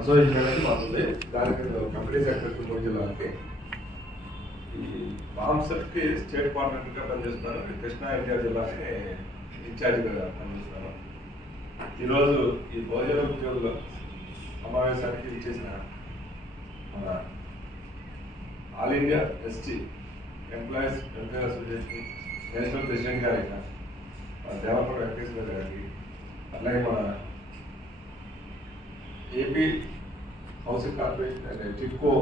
Association అనేది మాకుంది. దానికి కంపెనీ సెక్రటరీ మూడు జిల్లాలకి ఈ బాంసర్కి స్టేట్ పార్లమెంట్గా పనిచేస్తున్నాను. కృష్ణా ఎన్టీఆర్ జిల్లాని ఇన్ఛార్జిగా పనిచేస్తున్నాను. ఈరోజు ఈ బహుజన ఉద్యోగుల సమావేశానికి ఇచ్చేసిన మన all India ST employees welfare association national president గారైన దేవరకొండ వెంకటేశ్వర గారికి, అలాగే మన AP housing corporation and TIDCO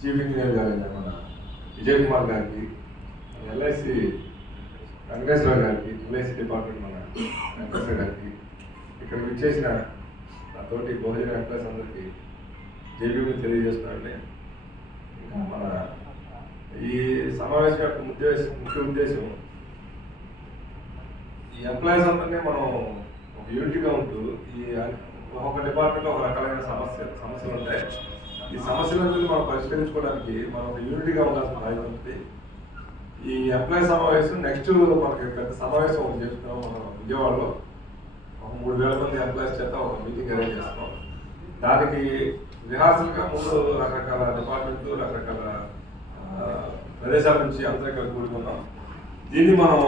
chief engineer గారైన మన విజయ్ కుమార్ గారికి, ఎల్ఐసి వెంకటేశ్వర గారికి, ఎల్ఐసి డిపార్ట్మెంట్ మన వెంకటేశ్వర గారికి, ఇక్కడ విచ్చేసిన తోటి బహుజన ఎంప్లాయీస్ అందరికీ జేబీని తెలియజేస్తున్నారండి. ఇంకా మన ఈ సమావేశం యొక్క ముఖ్య ఉద్దేశం ఈ ఎంప్లాయీస్ అందరినీ మనం ఒక యూనిట్గా ఉంటూ ఈ ఒక్కొక్క డిపార్ట్మెంట్లో ఒక రకమైన సమస్యలు ఉంటాయి. ఈ సమస్యలన్నీ మనం పరిష్కరించుకోవడానికి మనం ఒక యూనిట్గా ఉండాల్సిన బాధ్యత ఉంటుంది. ఈ ఎంప్లాయీ సమావేశం నెక్స్ట్ మనకి పెద్ద సమావేశం ఒకటి చేస్తున్నాం. మనం విజయవాడలో ఒక 3,000 మంది ఎంప్లాయీస్ చేత ఒక మీటింగ్ అరేంజ్ చేస్తున్నాం. దానికి రిహార్సల్గా ముందు రకరకాల డిపార్ట్మెంట్లు, రకరకాల ప్రదేశాల నుంచి అందరూ ఇక్కడ కూడుకున్నాం. దీన్ని మనం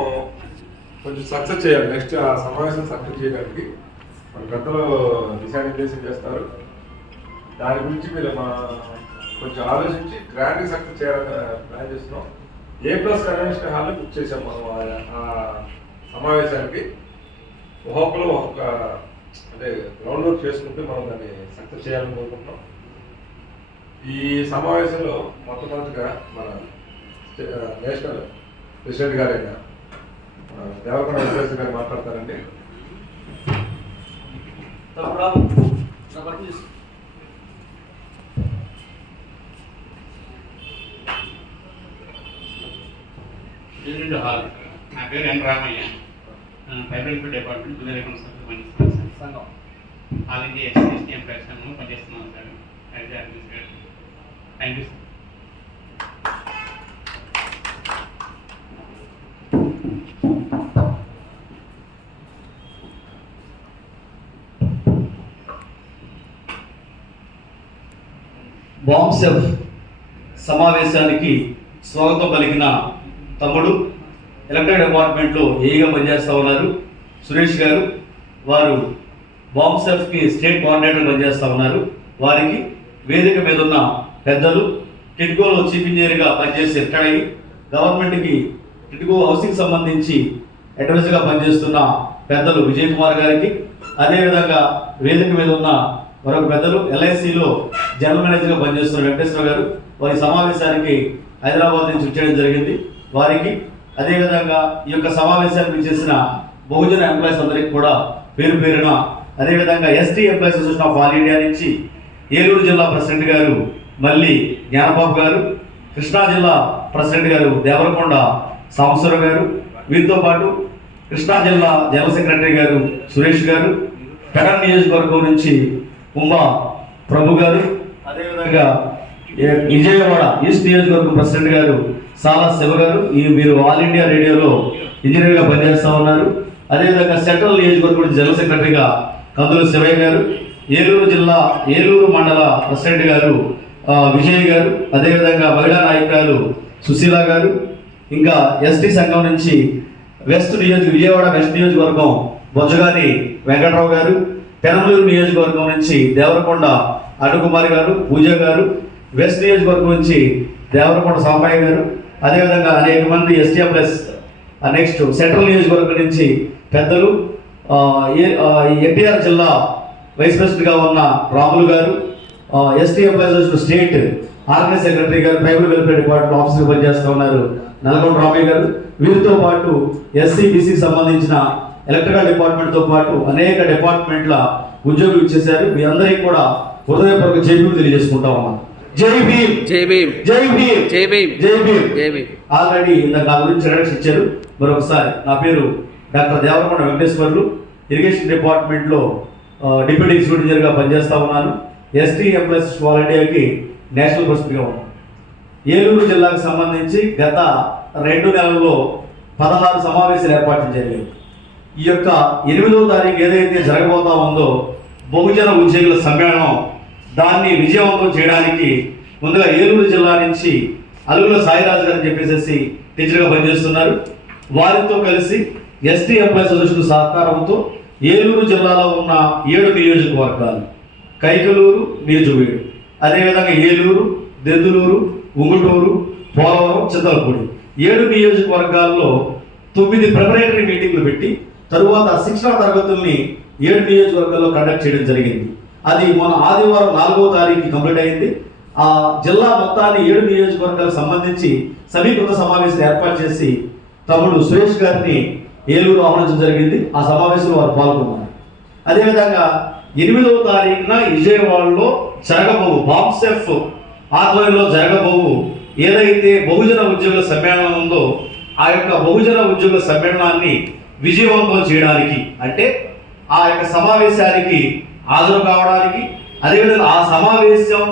కొంచెం సక్సెస్ చేయాలి. నెక్స్ట్ ఆ సమావేశం సక్సెస్ చేయడానికి మన పెద్దలు దిశానిర్దేశం చేస్తారు. దాని గురించి మీరు కొంచెం ఆలోచించి గ్రాండ్గా సక్సెస్ చేయాలని ప్లాన్ చేస్తున్నాం. A+ కన్వెన్షన్ హాల్ని బుక్ చేసాం మనం ఆ సమావేశానికి. ఒక్కొక్కరు ఒక్కొక్క అంటే గ్రౌండ్ వర్క్ చేసుకుంటూ మనం దాన్ని సక్సెస్ చేయాలని కోరుకుంటున్నాం. ఈ సమావేశంలో మొట్టమొదటిగా మన నేషనల్ ప్రెసిడెంట్ గారైన దేవరకొండ వెంకటేశ్వర గారు మాట్లాడతారండి. హాల్. నా పేరు N Ramayya, tribal department junior accounts సంఘం ఆల్ ఇండియా ఎస్టీ ఎంప్లాయీస్ సంఘంలో పనిచేస్తున్నాను sir. As administrator. Thank you sir. BAMCEF సమావేశానికి స్వాగతం పలికిన తమ్ముడు ఎలక్ట్రిక్ డిపార్ట్మెంట్లో ఏఈగా పనిచేస్తూ ఉన్నారు సురేష్ గారు. వారు బాంసెఫ్కి స్టేట్ కోఆర్డినేటర్ పనిచేస్తూ ఉన్నారు. వారికి వేదిక మీద ఉన్న పెద్దలు, టిడ్కోలో చీఫ్ ఇంజనీర్గా పనిచేసే రిటైర్ అయ్యి గవర్నమెంట్కి టిడ్కో హౌసింగ్ సంబంధించి అడ్వైజర్గా పనిచేస్తున్న పెద్దలు విజయ్ కుమార్ గారికి, అదేవిధంగా వేదిక మీద ఉన్న మరొక పెద్దలు ఎల్ఐసిలో జనరల్ మేనేజర్గా పనిచేస్తున్న వెంకటేశ్వర గారు. వారి సమావేశానికి హైదరాబాద్ నుంచి వచ్చేయడం జరిగింది. వారికి, అదేవిధంగా ఈ యొక్క సమావేశానికి చేసిన బహుజన ఎంప్లాయీస్ అందరికీ కూడా పేరు పేరున, అదేవిధంగా ST employees association of all India నుంచి ఏలూరు జిల్లా ప్రెసిడెంట్ గారు మళ్ళీ జ్ఞానబాబు గారు, కృష్ణా జిల్లా ప్రెసిడెంట్ గారు దేవరకొండ సాంబశ్వరరావు గారు, వీరితో పాటు కృష్ణా జిల్లా జనరల్ సెక్రటరీ గారు సురేష్ గారు, పెడన్ నియోజకవర్గం నుంచి ఉమా ప్రభు గారు, అదేవిధంగా విజయవాడ ఈస్ట్ నియోజకవర్గం ప్రెసిడెంట్ గారు సాలా శివ గారు, వీరు ఆల్ ఇండియా రేడియోలో ఇంజనీర్గా పనిచేస్తూ ఉన్నారు. అదేవిధంగా సెంట్రల్ నియోజకవర్గం జనరల్ సెక్రటరీగా కందుల శివయ్య గారు, ఏలూరు జిల్లా ఏలూరు మండల ప్రెసిడెంట్ గారు విజయ్ గారు, అదేవిధంగా మహిళా నాయకురాలు సుశీల గారు, ఇంకా ఎస్టీ సంఘం నుంచి విజయవాడ వెస్ట్ నియోజకవర్గం బొజ్జగాని వెంకటరావు గారు, పెనమలూరు నియోజకవర్గం నుంచి దేవరకొండ అడుకుమారి గారు, పూజ గారు, వెస్ట్ నియోజకవర్గం నుంచి దేవరకొండ సాంబయ్య గారు, అదేవిధంగా అనేక మంది ఎస్టీ ప్లస్ నెక్స్ట్ సెంట్రల్ నియోజకవర్గం నుంచి పెద్దలు, ఎన్టీఆర్ జిల్లా వైస్ ప్రెసిడెంట్గా ఉన్న రాములు గారు, ST employees state organise secretary గారు, ట్రైబల్ వెల్ఫేర్ డిపార్ట్మెంట్ ఆఫీసర్గా పనిచేస్తూ ఉన్నారు నల్గొండ రామయ్య గారు. వీరితో పాటు ఎస్సీ బీసీకి సంబంధించిన ఎలక్ట్రికల్ డిపార్ట్మెంట్తో పాటు అనేక డిపార్ట్మెంట్ల ఉద్యోగులు ఇచ్చేశారు. మీ అందరికీ కూడా హృదయపూర్వక జైబీం తెలియజేసుకుంటా ఉన్నాం. జై భీమ్, జై భీమ్, జై భీమ్, జై భీమ్, జై భీమ్, జై భీమ్. ఆల్రెడీ నా గురించి ఇంట్రడక్షన్ ఇచ్చారు. మరొకసారి నా పేరు డాక్టర్ దేవరకొండ వెంకటేశ్వర్లు, ఇరిగేషన్ డిపార్ట్మెంట్లో డిప్యూటీ ఎగ్జిక్యూటివ్ ఇంజనీర్గా పనిచేస్తూ ఉన్నాను. ఎస్టీ ఎంప్లాయీస్ ఆల్ ఇండియాకి నేషనల్ ప్రెసిడెంట్గా ఉన్నాను. ఏలూరు జిల్లాకు సంబంధించి గత 2 నెలల్లో 16 సమావేశాలు ఏర్పాటు జరిగాయి. ఈ యొక్క 8వ తారీఖు ఏదైతే జరగబోతా ఉందో బహుజన ఉద్యోగుల సమ్మేళనం దాన్ని విజయవంతం చేయడానికి ముందుగా ఏలూరు జిల్లా నుంచి అలుగుల సాయిరాజు గారు చెప్పేసి టీచర్గా పనిచేస్తున్నారు. వారితో కలిసి ఎస్టీ ఎంప్లాయీస్ అసోసియేషన్ సహకారంతో ఏలూరు జిల్లాలో ఉన్న 7 నియోజకవర్గాలు కైకలూరు, నీజువీడు, అదేవిధంగా ఏలూరు, దెందులూరు, ఉంగుటూరు, పోలవరం, చింతలపూడి 7 నియోజకవర్గాల్లో 9 ప్రిపరేటరీ మీటింగ్లు పెట్టి తరువాత శిక్షణ తరగతుల్ని 7 నియోజకవర్గాల్లో కండక్ట్ చేయడం జరిగింది. అది మన ఆదివారం 4వ తారీఖు కంప్లీట్ అయింది. ఆ జిల్లా మొత్తాన్ని 7 నియోజకవర్గాలకు సంబంధించి సమీకృత సమావేశం ఏర్పాటు చేసి తమ్ముడు సురేష్ గారిని ఏలూరు ఆహ్వానించడం జరిగింది. ఆ సమావేశంలో వారు పాల్గొన్నారు. అదేవిధంగా 8వ తారీఖున విజయవాడలో జరగబోవు బాంసెఫ్ ఆధ్వర్యంలో జరగబోవు ఏదైతే బహుజన ఉద్యోగుల సమ్మేళనం ఉందో ఆ యొక్క బహుజన ఉద్యోగుల సమ్మేళనాన్ని విజయవంతం చేయడానికి, అంటే ఆ యొక్క సమావేశానికి హాజరు కావడానికి, అదేవిధంగా ఆ సమావేశం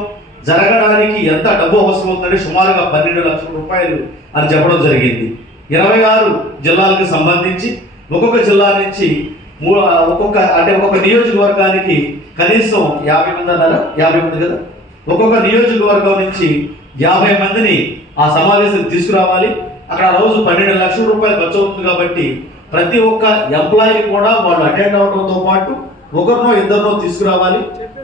జరగడానికి ఎంత డబ్బు అవసరం అవుతుందంటే సుమారుగా 12 లక్షల రూపాయలు అని చెప్పడం జరిగింది. 26 జిల్లాలకు సంబంధించి ఒక్కొక్క జిల్లా నుంచి ఒక్కొక్క నియోజకవర్గానికి కనీసం 50 మంది అన్నారా, 50 మంది కదా, ఒక్కొక్క నియోజకవర్గం నుంచి 50 మందిని ఆ సమావేశం తీసుకురావాలి. అక్కడ రోజు 12 లక్షల రూపాయలు ఖర్చు అవుతుంది కాబట్టి ప్రతి ఒక్క ఎంప్లాయీ కూడా వాళ్ళు అటెండ్ అవడంతో పాటు ఒకరినో ఇద్దరినో తీసుకురావాలి.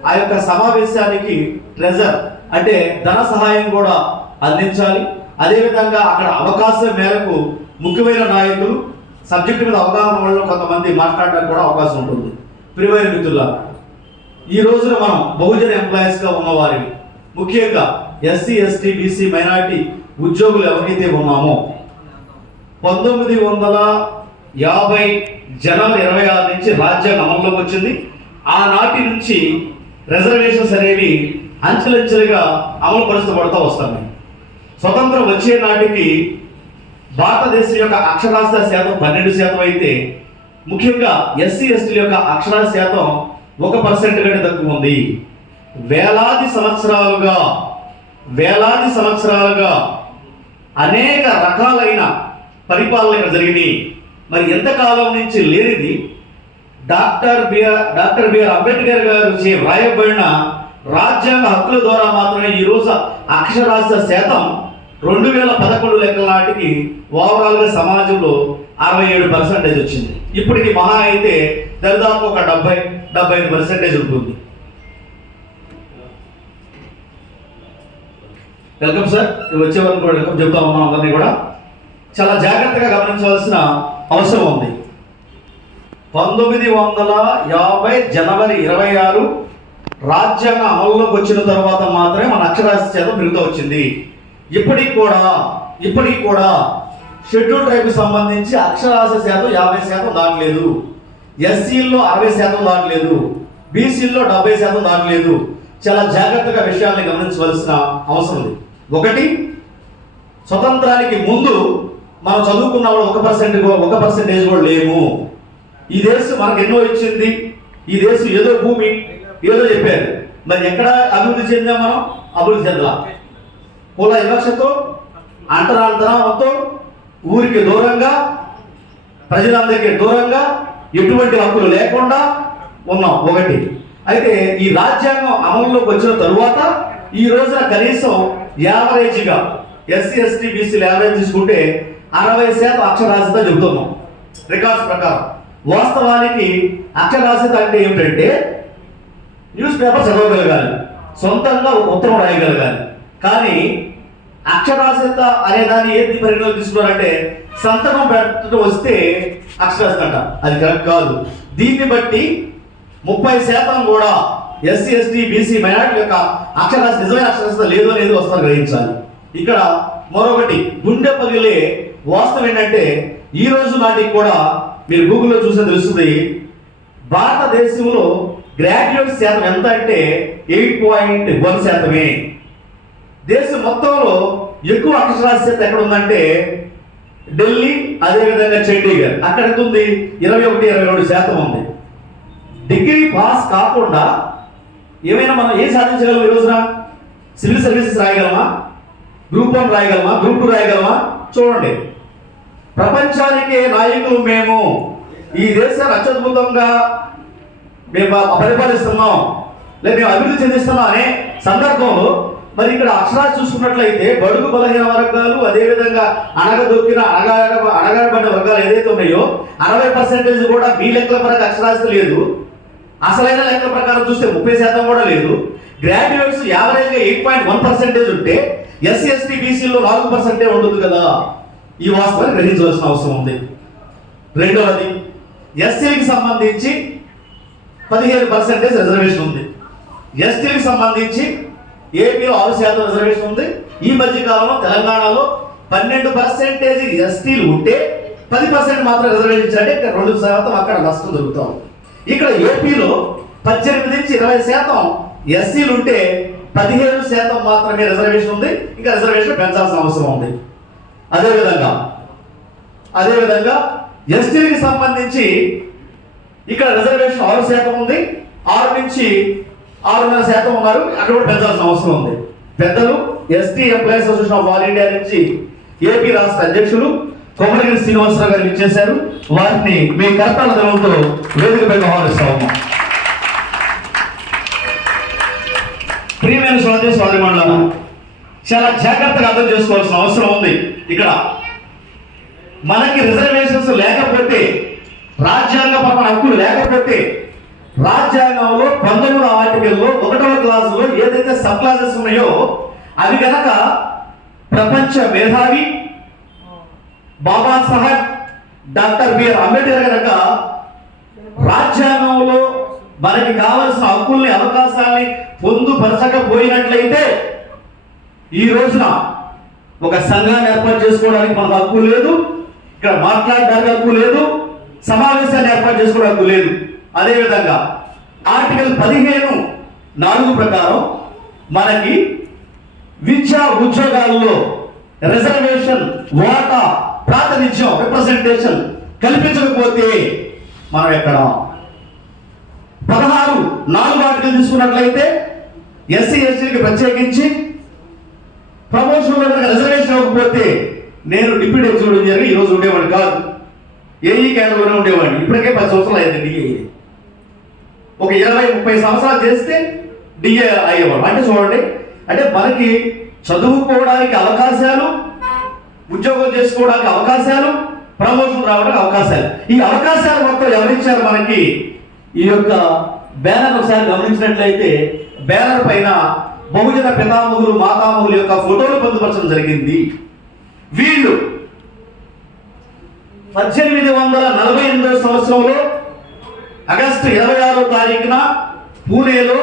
ఆ యొక్క సమావేశానికి ట్రెజర్ అంటే ధన సహాయం కూడా అందించాలి. అదేవిధంగా అక్కడ అవకాశం మేరకు ముఖ్యమైన నాయకులు సబ్జెక్టు మీద అవగాహన వల్ల కొంతమంది మాట్లాడడానికి కూడా అవకాశం ఉంటుంది. ప్రియమైన మిత్రులారా, ఈ రోజున మనం బహుజన ఎంప్లాయీస్గా ఉన్నవారిని ముఖ్యంగా ఎస్సీ, ఎస్టీ, బీసీ, మైనారిటీ ఉద్యోగులు ఎవరైతే ఉన్నామో 1950 జనవరి 26 నుంచి రాజ్యాంగం అమల్లోకి వచ్చింది. ఆనాటి నుంచి రిజర్వేషన్స్ అనేవి అంచెలంచెలుగా అమలు పరుస్తబడుతూ వస్తున్నాయి. స్వతంత్రం వచ్చే నాటికి భారతదేశం యొక్క అక్షరాస్యత శాతం 12% అయితే ముఖ్యంగా ఎస్సీ, ఎస్టీల యొక్క అక్షరాస్యత శాతం 1% కంటే తక్కువ ఉంది. వేలాది సంవత్సరాలుగా అనేక రకాలైన పరిపాలన ఇక్కడ జరిగినాయి. మరి ఎంతకాలం నుంచి లేనిది డాక్టర్ బిఆర్ అంబేద్కర్ గారు రాయబడిన రాజ్యాంగ హక్కుల ద్వారా మాత్రమే ఈరోజు అక్షరాస్యత శాతం 2011 లెక్కల నాటికి ఓవరాల్గా సమాజంలో 67% వచ్చింది. ఇప్పటికి మహా అయితే దరిదాపు ఒక 70-75% ఉంటుంది. వెల్కమ్ సార్, వచ్చేవారిని కూడా వెల్కమ్ చెప్తా ఉన్నాం. అందరినీ కూడా చాలా జాగ్రత్తగా గమనించవలసిన అవసరం ఉంది. 1950 జనవరి 26 రాజ్యాంగం అమల్లోకి వచ్చిన తర్వాత మాత్రమే మన అక్షరాస్యత శాతం పెరుగుతూ వచ్చింది. ఇప్పటికి కూడా షెడ్యూల్ ట్రైబ్కి సంబంధించి అక్షరాస్యత శాతం 50% దాటలేదు. ఎస్సీల్లో 60% దాటలేదు. బీసీల్లో 70% దాటలేదు. చాలా జాగ్రత్తగా విషయాన్ని గమనించవలసిన అవసరం ఉంది. ఒకటి, స్వతంత్రానికి ముందు మనం చదువుకున్న వాళ్ళు 1% కూడా లేము. ఈ దేశం మనకు ఎన్నో ఇచ్చింది. ఈ దేశం ఏదో భూమి ఏదో చెప్పారు. మరి ఎక్కడ అభివృద్ధి చెందాం? మనం అభివృద్ధి చెందాల. కుల వివక్షతో, అంతరాంతరంతో, ఊరికి దూరంగా, ప్రజలందరికీ దూరంగా, ఎటువంటి హక్కులు లేకుండా ఉన్నాం. ఒకటి. అయితే ఈ రాజ్యాంగం అమల్లోకి వచ్చిన తరువాత ఈ రోజున కనీసం యావరేజ్గా ఎస్సీ, ఎస్టీ, బీసీలు యావరేజ్ తీసుకుంటే 60% అక్షరాస్యత చెబుతున్నాం రికార్డ్స్ ప్రకారం. వాస్తవానికి అక్షరాస్యత అంటే ఏమిటంటే న్యూస్ పేపర్ చదవగలగాలి, సొంతంగా ఉత్తరం రాయగలగాలి. కానీ అక్షరాస్యత అనే దాన్ని ఏది పరిగణలోకి తీసుకున్నారంటే సంతకం పెట్టడం వస్తే అక్షరాస్యత అంట. అది కరెక్ట్ కాదు. దీన్ని బట్టి 30% కూడా ఎస్సీ, ఎస్టీ, బీసీ, మైనారిటీ యొక్క అక్షరాస్యత నిజమైన అక్షరాస్యత లేదు అనేది వస్తారు గ్రహించాలి. ఇక్కడ మరొకటి గుండె పగిలే వాస్తవం ఏంటంటే ఈ రోజు నాటికి కూడా మీరు గూగుల్లో చూస్తే తెలుస్తుంది, భారతదేశంలో గ్రాడ్యుయేట్ శాతం ఎంత అంటే 8.1%. దేశం మొత్తంలో ఎక్కువ అక్షరాస్యత ఎక్కడ ఉందంటే ఢిల్లీ, అదేవిధంగా చండీగఢ్. అక్కడ ఎంత ఉంది? 21-22% ఉంది. డిగ్రీ పాస్ కాకుండా ఏమైనా మనం ఏం సాధించగలం? ఈ రోజున సివిల్ సర్వీసెస్ రాయగలమా? గ్రూప్ 1 రాయగలమా? గ్రూప్ 2 రాయగలమా? చూడండి, ప్రపంచానికే నాయకులు మేము. ఈ దేశాన్ని అత్యద్భుతంగా మేము పరిపాలిస్తున్నాం లేదా మేము అభివృద్ధి చెందిస్తున్నాం అనే సందర్భంలో మరి ఇక్కడ అక్షరాలు చూసుకున్నట్లయితే బడుగు బలహీన వర్గాలు, అదేవిధంగా అణగదొక్కిన అణగాడబడిన వర్గాలు ఏదైతే ఉన్నాయో 60% కూడా మీ లెక్కల ప్రకారం అక్షరాస్యత లేదు. అసలైన లెక్కల ప్రకారం చూస్తే 30% కూడా లేదు. గ్రాడ్యుయేట్స్ యావరేజ్గా 8.1% ఉంటే ఎస్సీ ఎస్టీ బీసీలో 4% ఉంటుంది కదా. ఈ వాస్తవాన్ని గ్రహించవలసిన అవసరం ఉంది. రెండవది, ఎస్సీలకు సంబంధించి 15% రిజర్వేషన్ ఉంది. ఎస్టీలకు సంబంధించి ఏపీలో 6% రిజర్వేషన్ ఉంది. ఈ మధ్య కాలంలో తెలంగాణలో 12% ఎస్టీలు ఉంటే 10% మాత్రం రిజర్వేషన్ ఇచ్చారంటే ఇక్కడ 2% అక్కడ నష్టం జరుగుతాం. ఇక్కడ ఏపీలో 18 నుంచి 20% ఎస్సీలు ఉంటే 17% మాత్రమే రిజర్వేషన్ ఉంది. ఇంకా రిజర్వేషన్ పెంచాల్సిన అవసరం ఉంది. అదేవిధంగా ఎస్టీలకు సంబంధించి ఇక్కడ రిజర్వేషన్ 6% ఉంది. 6 నుంచి 6.5% ఉన్నారు. అక్కడ కూడా పెంచాల్సిన అవసరం ఉంది. పెద్దలు ST employees association of all India నుంచి ఏపీ రాష్ట్ర అధ్యక్షులు కొమరగిరి శ్రీనివాసరావు గారు ఇచ్చేశారు. వారిని మీ కర్తాల దినంతో వేదికపై ఆహ్వానిస్తా ఉన్నాం. ప్రియమైన సోదరి మండలం, చాలా జాగ్రత్తగా అర్థం చేసుకోవాల్సిన అవసరం ఉంది. ఇక్కడ మనకి రిజర్వేషన్స్ లేకపోతే, రాజ్యాంగపరమైన హక్కులు లేకపోతే, రాజ్యాంగంలో 19వ ఆర్టికల్లో 1వ క్లాసులో ఏదైతే సబ్ క్లాసెస్ ఉన్నాయో అవి కనుక ప్రపంచ మేధావి బాబాసాహెబ్ డాక్టర్ బిఆర్ అంబేద్కర్ కనుక రాజ్యాంగంలో మనకి కావలసిన హక్కుల్ని, అవకాశాలని పొందుపరచకపోయినట్లయితే ఈ రోజున ఒక సంఘాన్ని ఏర్పాటు చేసుకోవడానికి మనకు హక్కు లేదు, ఇక్కడ మాట్లాడడానికి హక్కు లేదు, సమావేశాన్ని ఏర్పాటు చేసుకోవడానికి హక్కు లేదు. అదేవిధంగా ఆర్టికల్ 15(4) ప్రకారం మనకి విద్యా ఉద్యోగాల్లో రిజర్వేషన్, వాటా, ప్రాతినిధ్యం, రిప్రజెంటేషన్ కల్పించకపోతే మనం ఎక్కడ 16(4) ఆర్టికల్ తీసుకున్నట్లయితే ఎస్సీ ఎస్టీకి ప్రత్యేకించి ప్రమోషన్లో రిజర్వేషన్ ఇవ్వకపోతే నేను డిప్యూటీ ఎగ్జిక్యూటివ్ జరిగి ఈరోజు ఉండేవాడిని కాదు, ఏఈ కేంద్రంలోనే ఉండేవాడిని. ఇప్పటికే 10 సంవత్సరాలు అయింది డిఏ. ఒక 20-30 సంవత్సరాలు చేస్తే డిఏ అయ్యేవాడు. అంటే చూడండి, అంటే మనకి చదువుకోవడానికి అవకాశాలు, ఉద్యోగం చేసుకోవడానికి అవకాశాలు, ప్రమోషన్ రావడానికి అవకాశాలు, ఈ అవకాశాలు మొత్తం ఎవరిచ్చారు మనకి? ఈ యొక్క బ్యానర్ ఒకసారి గమనించినట్లయితే బ్యానర్ పైన బహుజన పితామహులు, మాతామహుల యొక్క ఫోటోలు పొందుపరచడం జరిగింది. వీళ్ళు 1848 సంవత్సరంలో ఆగస్టు 26వ తారీఖున పూణేలో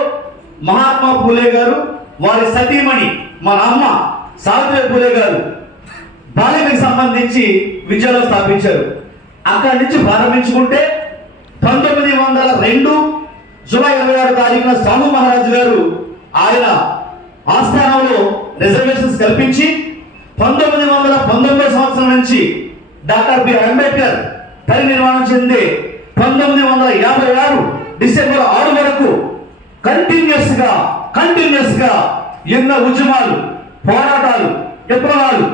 మహాత్మా పూలే గారు, వారి సతీమణి మన అమ్మ సావిత్రి పూలే గారు బాలికలకు సంబంధించి విద్యాలయం స్థాపించారు. అక్కడి నుంచి ప్రారంభించుకుంటే 1902 జూలై 26వ తారీఖున సాహు మహారాజు గారు ఆయన ఆస్థానంలో రిజర్వేషన్స్ కల్పించి 1919 సంవత్సరం నుంచి డాక్టర్ బిఆర్ అంబేద్కర్ పరినిర్వాణం చెంది 1956 డిసెంబర్ 6 వరకు కంటిన్యూస్ గా ఎన్నో ఉద్యమాలు, పోరాటాలు, విప్లవాలు,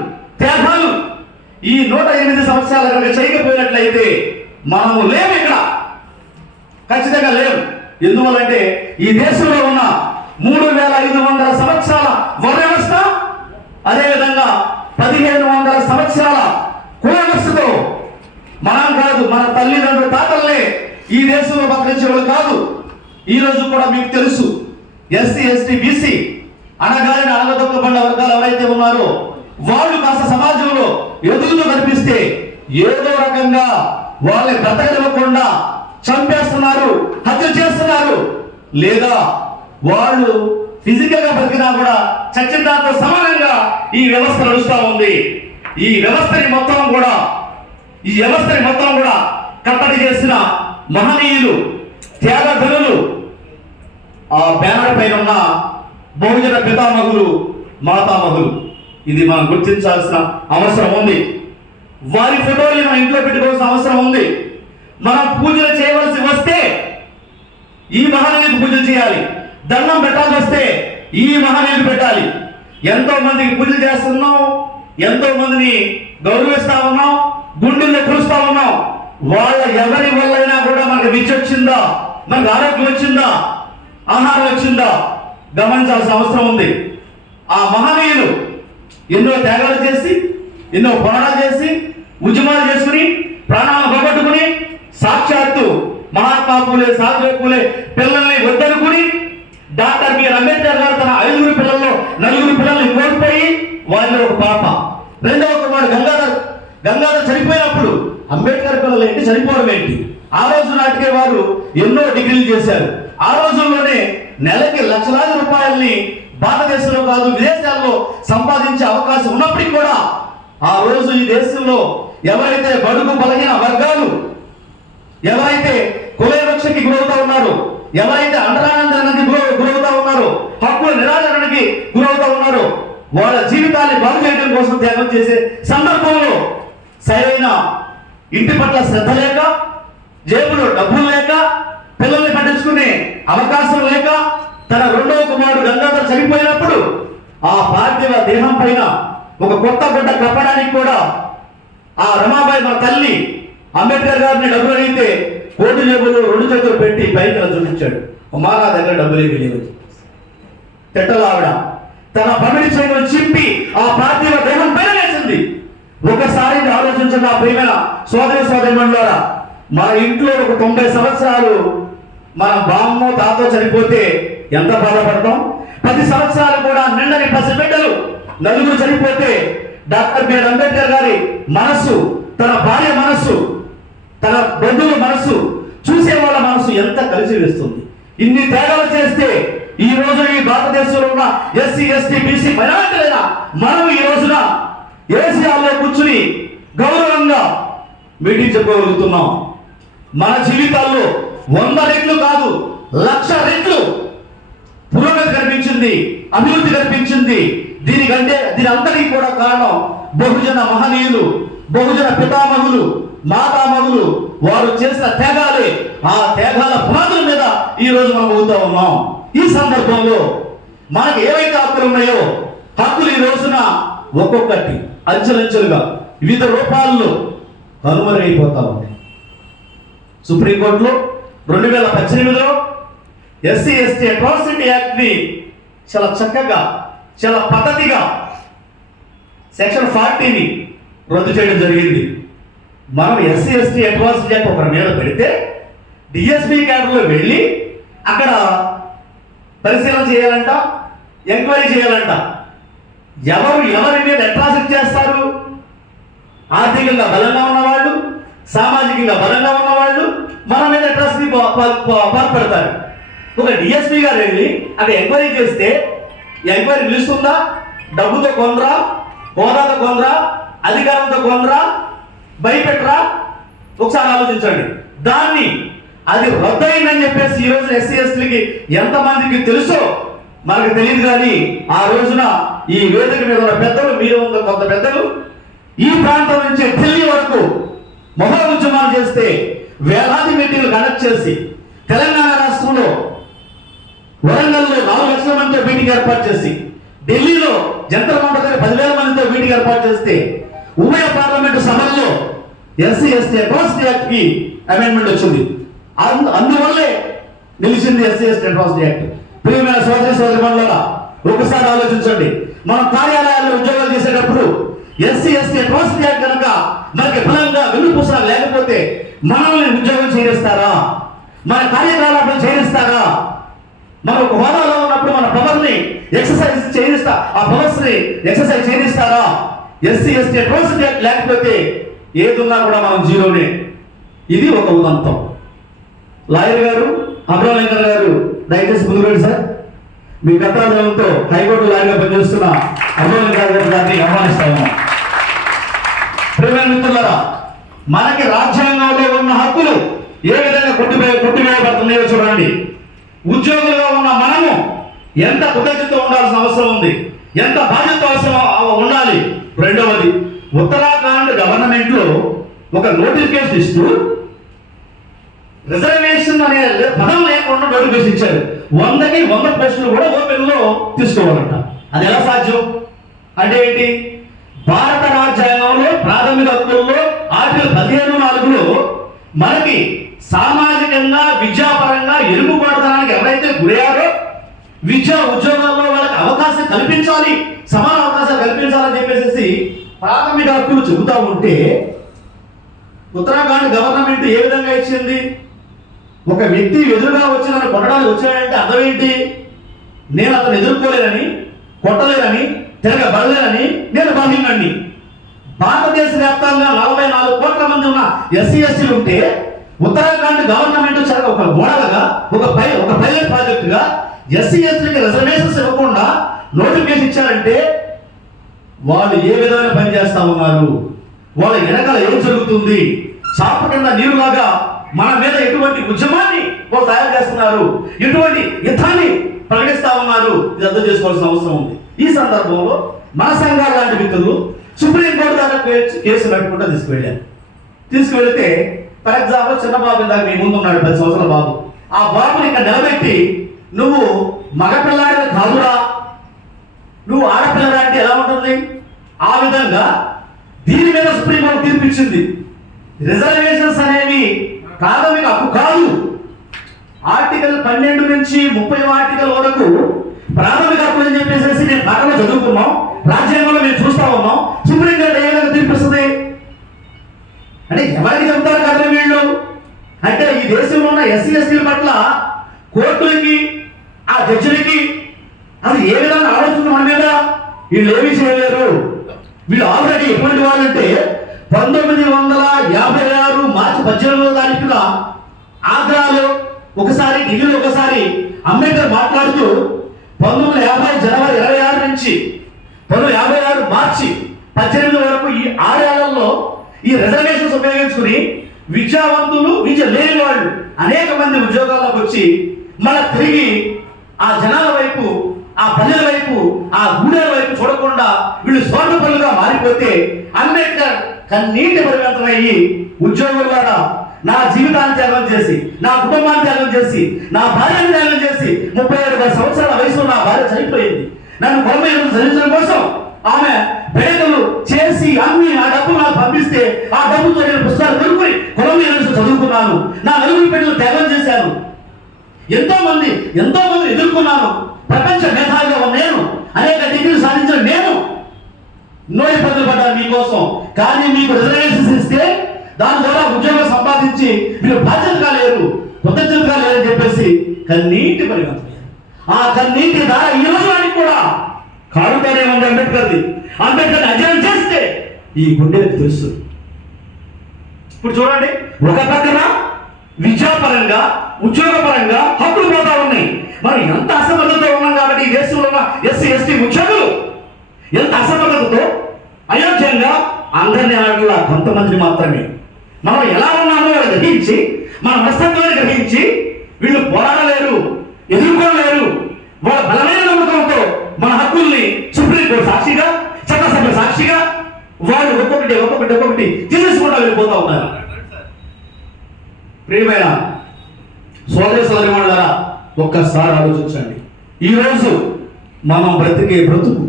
త్యాగాలు ఈ 108 సంవత్సరాలు కనుక చేయకపోయినట్లయితే మనము లేము, ఇక్కడ ఖచ్చితంగా లేవు. ఎందువల్లంటే ఈ దేశంలో ఉన్న 3500 సంవత్సరాల వర్ణ వ్యవస్థ, అదేవిధంగా 1500 సంవత్సరాల కుల వ్యవస్థతో మనం కాదు, మన తల్లిదండ్రుల తాతల్లే ఈ దేశంలో బతికించేవాళ్ళు కాదు. ఈ రోజు కూడా మీకు తెలుసు, ఎస్సీ ఎస్టీ బీసీ అనగానే అణగదొక్కబడిన వర్గాలు ఎవరైతే ఉన్నారో వాళ్ళు కాస్త సమాజంలో ఎదుగుతూ కనిపిస్తే ఏదో రకంగా వాళ్ళని బ్రతకనివ్వకుండా చంపేస్తున్నారు, హత్య చేస్తున్నారు, లేదా వాళ్ళు ఫిజికల్ గా బతికినా కూడా చచ్చిన దాంతో సమానంగా ఈ వ్యవస్థ నడుస్తూ ఉంది. ఈ వ్యవస్థని మొత్తం కూడా కట్టడి చేసిన మహనీయులు, త్యాగధనులు, ఆ బ్యానర్ పైన ఉన్న బహుజన పితామహులు, మాతామహులు. ఇది మనం గుర్తించాల్సిన అవసరం ఉంది. వారి ఫోటోల్ని మన ఇంట్లో పెట్టుకోవాల్సిన అవసరం ఉంది. మనం పూజలు చేయవలసి వస్తే ఈ మహనీయులకు పూజలు చేయాలి, దండం పెట్టాల్సి వస్తే ఈ మహనీయులు పెట్టాలి. ఎంతో మందికి పూజలు చేస్తున్నాం, ఎంతో మందిని గౌరవిస్తా ఉన్నాం, గుండెల్లో కురుస్తా ఉన్నాం. వాళ్ళ ఎవరి వల్లైనా కూడా మనకు విద్య వచ్చిందా, మనకు ఆరోగ్యం వచ్చిందా, ఆహారం వచ్చిందా గమనించాల్సిన అవసరం ఉంది. ఆ మహనీయులు ఎన్నో త్యాగాలు చేసి, ఎన్నో పోరాటాలు చేసి, ఉద్యమాలు చేసుకుని, ప్రాణాలను పోగొట్టుకుని, సాక్షాత్తు మహాత్మా పూలే, సావిత్రి పూలే పిల్లల్ని వద్దనుకుని, డాక్టర్ బిఆర్ అంబేద్కర్ గారు తన 5 పిల్లల్లో 4 పిల్లల్ని కోల్పోయి, వారిలో ఒక పాప, రెండవ కుమారుడు గంగాధర్ చనిపోయినప్పుడు అంబేద్కర్ పిల్లలు ఏంటి, చనిపోవడం ఏంటి? ఆ రోజు నాటికే వారు ఎన్నో డిగ్రీలు చేశారు. ఆ రోజుల్లోనే నెలకి లక్షలాది రూపాయల్ని భారతదేశంలో కాదు విదేశాల్లో సంపాదించే అవకాశం ఉన్నప్పటికీ కూడా ఆ రోజు ఈ దేశంలో ఎవరైతే బడుగు బలహీన వర్గాలు, ఎవరైతే కులవివక్షకి గురవుతా ఉన్నారో, ఎవరైతే అండరానందనానికి గురవుతా ఉన్నారో, హక్కుల నిరాకరణకి గురవుతా ఉన్నారో, వాళ్ళ జీవితాన్ని బాగు చేయడం కోసం త్యాగం చేసే సందర్భంలో సరైన ఇంటి పట్ల శ్రద్ధ లేక, జేబులో డబ్బులు లేక, పిల్లల్ని పట్టించుకునే అవకాశం లేక, తన రెండవ కుమారుడు గంగాధర్ చనిపోయినప్పుడు ఆ పార్థివ దేహం పైన ఒక కొత్త గుడ్డ కప్పడానికి కూడా ఆ రమాబాయి మన తల్లి అంబేద్కర్ గారిని డబ్బులు అడిగితే కోటి జేబులు 2 చేతులు పెట్టి పైకి చూపించాడు. అమ్మా నా దగ్గర డబ్బులు ఏమి లేవు. తిట్టలావిడ తన పమిడి చేతులు చింపి ఆ పార్థివ దేహం పైన వేసింది. ఒకసారి ఆలోచించండి ఆ ప్రియమైన సోదరిమణులారా, మన ఇంట్లో ఒక 90 సంవత్సరాలు మన బామ్మో తాతో చనిపోతే ఎంత బాధపడతాం? 10 సంవత్సరాలు కూడా నిండని పసిబిడ్డలు 4 చనిపోతే డాక్టర్ బిఆర్ అంబేద్కర్ గారి మనస్సు, తన భార్య మనస్సు, తన బంధువుల మనస్సు, చూసే వాళ్ళ మనస్సు ఎంత కలిసి వేస్తుంది. ఇన్ని త్యాగాలు చేస్తే ఈ రోజు ఈ భారతదేశంలో ఉన్న ఎస్సీ, ఎస్టీ, బీసీ మైనారిటీలైన మనం ఈ రోజున ఏసీఆర్లో కూర్చుని గౌరవంగా మీటింగ్ చెప్పగలుగుతున్నాం. మన జీవితాల్లో 100 రెట్లు కాదు 1,00,000 రెట్లు పురోగతి కనిపించింది, అభివృద్ధి కనిపించింది. దీని అంతటికీ కూడా కారణం బహుజన మహనీయులు, బహుజన పితామహులు, మాతామహులు వారు చేసిన త్యాగాలే. ఆ త్యాగాల పునాదుల మీద ఈ రోజు మనం అవుతా ఉన్నాం. ఈ సందర్భంలో మనకి ఏవైతే హక్కులు ఉన్నాయో హక్కులు ఈ రోజున ఒక్కొక్కటి అంచెలంచెలుగా వివిధ రూపాల్లో కనుమరుగైపోతా ఉన్నాయి. సుప్రీంకోర్టులో 2018లో ఎస్సీ ఎస్టీ అట్రాసిటీ యాక్ట్ ని చాలా చక్కగా, చాలా పద్ధతిగా సెక్షన్ 40ని రద్దు చేయడం జరిగింది. మనం ఎస్సీ ఎస్టీ అట్రాసిటీ యాక్ట్ ఒకరి మీద పెడితే డిఎస్పీ క్యాడర్లో వెళ్ళి అక్కడ పరిశీలన చేయాలంట, ఎంక్వైరీ చేయాలంట. ఎవరి మీద అట్రాసిటీ చేస్తారు? ఆర్థికంగా బలంగా ఉన్నవాళ్ళు, సామాజికంగా బలంగా ఉన్నవాళ్ళు మన మీద అట్రాసిటీ పాల్పడతారు. ఒక డిఎస్పీ గారు వెళ్ళి అక్కడ ఎంక్వైరీ చేస్తే ఎంక్వైరీ నిలుస్తుందా? డబ్బుతో కొనరా, హోదాతో కొనరా, అధికారంతో కొనరా, భయపెట్టరా? ఒకసారి ఆలోచించండి. దాన్ని అది రద్దయిందని చెప్పేసి ఈ రోజు ఎస్సీ ఎస్టీలకి ఎంతమందికి తెలుసో మనకు తెలియదు. కానీ ఆ రోజున ఈ వేదిక మీద ఉన్న పెద్దలు, మీరు ఉన్న కొంత పెద్దలు ఈ ప్రాంతం నుంచి ఢిల్లీ వరకు మహా ఉద్యమాలు చేస్తే వేలాది మీటింగ్లు కండక్ట్ చేసి తెలంగాణ రాష్ట్రంలో వరంగల్లో 4 లక్షల మందితో మీటింగ్ ఏర్పాటు చేసి ఢిల్లీలో జంతర్ మంతర్ దగ్గర 10,000 మందితో మీటింగ్ ఏర్పాటు చేస్తే ఉభయ పార్లమెంటు సభల్లో ఎస్సీ ఎస్టీ అట్రాసిటీ యాక్ట్ కి అమెండ్మెంట్ వచ్చింది. అందువల్లే నిలిచింది ఎస్సీ ఎస్టీ అట్రాసిటీ యాక్ట్. ప్రియమైన సోదరిమణులారా, ఒకసారి ఆలోచించండి. మనం కార్యాలయాల్లో ఉద్యోగాలు చేసేటప్పుడు ఎస్సీ ఎస్టీ అట్రాసిటీ యాక్ట్ కనుక మనకి బలంగా వెన్నుపూస లేకపోతే మనల్ని ఉద్యోగం చేయిస్తారా? మన కార్యకలాపాలు చేయిస్తారా? మనం ఒక హోదాలో ఉన్నప్పుడు మన పవర్ ని ఎక్సర్సైజ్ చేయిస్తా, ఆ పవర్స్ ని ఎక్సర్సైజ్ చేయిస్తారా? ఎస్సీ ఎస్టీ అట్రాసిటీ యాక్ట్ లేకపోతే ఏదున్నా కూడా మనం జీరోనే. ఇది ఒక ఉదంతం. లాయర్ గారు అబ్రాలింగర్ గారు దయచేసి ముందుకు సార్. మీ గతాంతరంతో హైకోర్టు లాయర్గా పనిచేస్తున్న అబ్రాలింగర్ గారిని ఆహ్వానిస్తాము. ప్రియమైన మిత్రులారా, మనకి రాజ్యాంగంలో ఉన్న హక్కులు ఏ విధంగా కొట్టివేయబడుతున్నాయో చూడండి. ఉద్యోగులుగా ఉన్న మనము ఎంత కృతజ్ఞత ఉండాల్సిన అవసరం ఉంది, ఎంత బాధ్యత అవసరం ఉండాలి. రెండవది, ఉత్తరాఖండ్ గవర్నమెంట్ లో ఒక నోటిఫికేషన్ ఇస్తూ రిజర్వేషన్ అనే పదం లేకుండా నోటిఫికేషన్ ఇచ్చారు. 100కి 100 ప్రశ్నలు కూడా ఓపెన్ లో తీసుకోవాలంట. అది ఎలా సాధ్యం అంటే ఏంటి? భారత రాజ్యాంగంలో ప్రాథమిక హక్కుల్లో ఆర్టికల్ 15(4)లో మనకి సామాజికంగా, విద్యాపరంగా వెలుగుబాటుతనానికి ఎవరైతే గురయ్యారో విద్యా ఉద్యోగాల్లో వాళ్ళకి అవకాశం కల్పించాలి, సమాన అవకాశాలు కల్పించాలని చెప్పేసి ప్రాథమిక హక్కులు చెబుతా ఉంటే ఉత్తరాఖండ్ గవర్నమెంట్ ఏ విధంగా ఇచ్చింది? ఒక వ్యక్తి ఎదురుగా వచ్చి నన్ను కొట్టడానికి వచ్చాడంటే అర్థం ఏంటి? నేను అతను ఎదుర్కోలేనని, కొట్టలేనని, తిరగబడలేనని, నేను బలహీనుడిని. భారతదేశ వ్యాప్తంగా 44 కోట్ల మంది ఉన్న ఎస్సీ ఎస్టీలు ఉంటే ఉత్తరాఖండ్ గవర్నమెంట్ ఒక మోడల్గా ఒక పైలట్ ప్రాజెక్టుగా ఎస్సీ ఎస్టీలకి రిజర్వేషన్స్ ఇవ్వకుండా నోటిఫికేషన్ ఇచ్చారంటే వాళ్ళు ఏ విధమైన పని చేస్తా ఉన్నారు? వాళ్ళ వెనకాల ఏం జరుగుతుంది? చాప కింద నీరులాగా మన మీద ఎటువంటి ఉద్యమాన్ని వాళ్ళు తయారు చేస్తున్నారు, ఎటువంటి యుద్ధాన్ని ప్రకటిస్తా ఉన్నారు, ఇది అర్థం చేసుకోవాల్సిన అవసరం ఉంది. ఈ సందర్భంలో మన సంఘాల లాంటి మిత్రులు సుప్రీంకోర్టు దాకా కేసు పెట్టుకుంటూ తీసుకువెళితే ఫర్ ఎగ్జాంపుల్ చిన్న బాబు ఇందాక మీ ముందు ఉన్నాడు, 10 సంవత్సరాల బాబు. ఆ బాబుని ఇక్కడ నిలబెట్టి నువ్వు మగపిల్లాడిని కాదురా, నువ్వు ఆడపిల్లరా అంటే ఎలా ఉంటుంది? ఆ విధంగా దీని మీద సుప్రీంకోర్టు తీర్పిచ్చింది. రిజర్వేషన్స్ అనేవి ప్రాథమిక హక్కు కాదు. ఆర్టికల్ 12 నుంచి 30 ఆర్టికల్ వరకు ప్రాథమిక హక్కు అని చెప్పేసి నేను పాఠంలో చదువుకున్నాం, రాజ్యాంగంలో మేము చూస్తా ఉన్నాం. సుప్రీంకోర్టు ఏ విధంగా తీర్పిస్తుంది అంటే ఎవరికి చెప్తారు కదా వీళ్ళు? అంటే ఈ దేశంలో ఉన్న ఎస్సీ ఎస్టీల పట్ల కోర్టులకి ఆ జడ్జిలకి అది ఏ విధంగా ఆలోచన మన మీద? వీళ్ళు ఏమీ చేయలేరు. వీళ్ళు ఆల్రెడీ ఎటువంటి వాళ్ళంటే 1956 మార్చి 18వ తారీఖున ఆగ్రాలో ఒకసారి, ఢిల్లీలో ఒకసారి అంబేద్కర్ మాట్లాడుతూ 1950 జనవరి 26 నుంచి 1956 మార్చి 18 వరకు ఈ 6 ఏళ్లలో ఈ రిజర్వేషన్స్ ఉపయోగించుకుని విద్యావంతులు, విద్య లేని వాళ్ళు అనేక మంది ఉద్యోగాల్లోకి వచ్చి మళ్ళీ తిరిగి ఆ జనాల వైపు, ఆ పల్లెల వైపు, ఆ గూడెల వైపు చూడకుండా వీళ్ళు స్వార్థపరులుగా మారిపోతే అంబేద్కర్ కన్నీటి పరివర్తనయ్యి ఉద్యోగుల ద్వారా నా జీవితాన్ని త్యాగం చేసి, నా కుటుంబాన్ని త్యాగం చేసి, నా భార్యను త్యాగం చేసి 37 సంవత్సరాల వయసులో నా భార్య చనిపోయింది. నన్ను కొరమే చదివించడం కోసం ఆమె పేదలు చేసి అన్ని ఆ డబ్బు నాకు పంపిస్తే ఆ డబ్బుతో నేను పుస్తకాలు కొనుక్కుని కొరమే చదువుకున్నాను. నా నలుగురు బిడ్డలు త్యాగం చేశాను. ఎంతో మంది ఎదుర్కొన్నాను. ప్రపంచ మేధావిగా నేను అనేక డిగ్రీలు సాధించిన నేను ఎన్నో ఇబ్బందులు పడ్డాను మీకోసం. కానీ మీకు రిజర్వేషన్స్ ఇస్తే దాని ద్వారా ఉద్యోగం సంపాదించి మీరు బాధ్యతగా లేరు, కృతజ్ఞతగా లేరని చెప్పేసి కన్నీటి పరిగణించారు. ఆ కన్నీటి ద్వారా ఈ రోజు వాడికి కూడా కారుతోనే ఉంది అంబేద్కర్ది. అంబేద్కర్ అధ్యయనం చేస్తే ఈ గుండెలకు తెలుసు. ఇప్పుడు చూడండి, ఒక పక్కన విద్యాపరంగా, ఉద్యోగపరంగా హక్కులు పోతా ఉన్నాయి. మనం ఎంత అసమర్థతతో ఉన్నాం కాబట్టి ఈ దేశంలో ఉన్న ఎస్సీ ఎస్టీ ఉద్యోగులు ఎంత అసమర్థతతో అయోధ్యంగా అందరినీ అడగల కొంతమంది మాత్రమే మనం ఎలా ఉన్నామో గ్రహించి, మన మనస్తత్వాన్ని గ్రహించి వీళ్ళు పోరాడలేరు, ఎదుర్కోలేరు. వాళ్ళ బలమైన నమ్మకంతో మన హక్కుల్ని సుప్రీంకోర్టు సాక్షిగా, చట్టసభ సాక్షిగా వాళ్ళు ఒక్కొక్కటి తీసేసుకుంటా వెళ్ళిపోతా ఉన్నారు. ప్రియమైన సోదరి సోదరిమణులారా, ఒక్కసారి ఆలోచించండి. ఈరోజు మనం బ్రతికే బ్రతుకు,